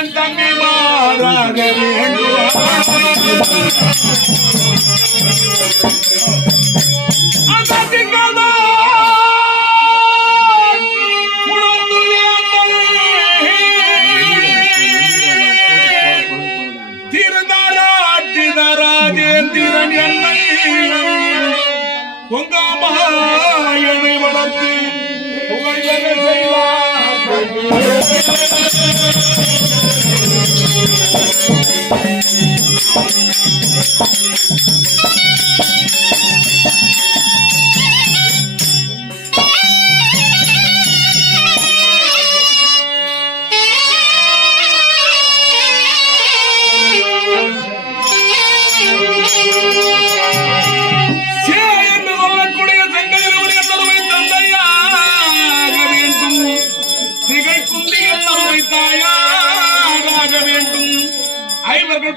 என் தம்பி மாறாக வேண்டும் ராஜேந்திரன் என்னை பொங்காமாயனை வளர்த்து புகழ்வர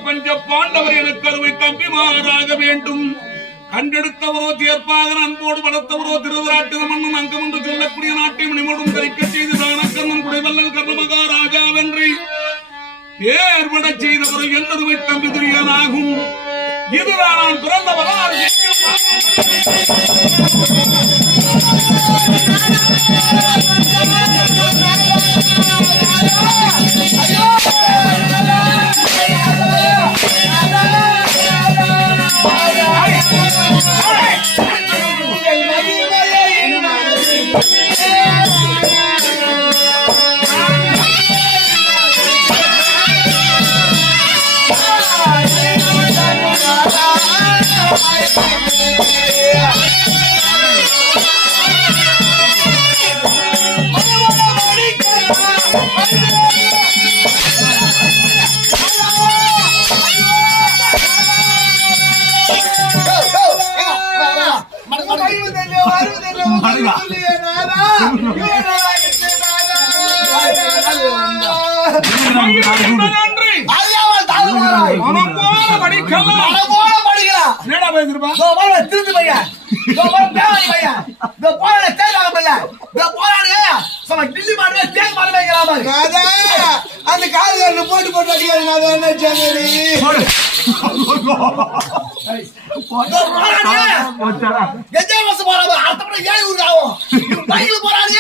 பஞ்ச பாண்டவர் எனக்கு அருமை தம்பிமாராக வேண்டும். கண்டெடுத்தவரோ தேர்ப்பாக அன்போடு வளர்த்தவரோ திருவிராட்டு மன்னன் அங்கம் என்று சொல்லக்கூடிய நாட்டை மணிமோடும் கரிக்க செய்து தானக்கண்ணன் குடைவல்லல் கர்ணமகாராஜா வென்று ஏற்பட செய்தவரோ என் அருமை தம்பி துரியனாகும். இதுதான் நான் பிறந்தவரால் அந்த காது போட்டு போட்டு அடிக்கிறாங்க. போறாங்க